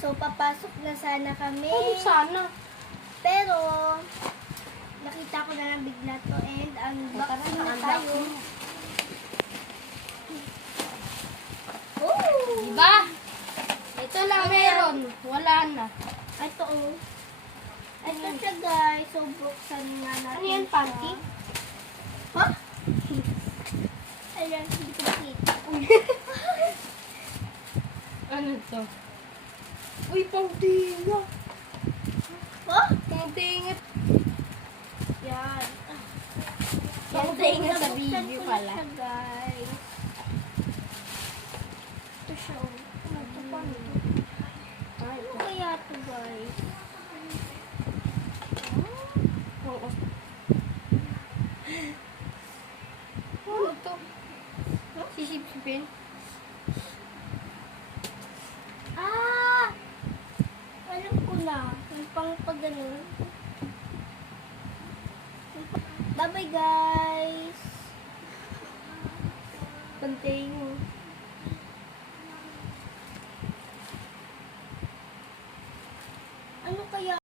So, papasok na sana kami. Sana. Pero, nakita ko na lang bigla to and unboxing na tayo. Oh! Diba? Ito lang meron. Wala na. Ito oh. Ito siya guys. So, buksan nga natin. Ano yan, siya. panty? Ha? Ayan, hindi ko makita. Ano to? Uy, pangtinga. Ha? Pangtinga. Yan. Pangtinga sa Nabuksan video ko na pala. siya, guys. Ito siya oh. Ano to pa nito? Ano kaya ito guys? Oo. Ano to? Sisip-sipin? Ah! Alam ko na. Yung pang pag ganun. Bye-bye guys!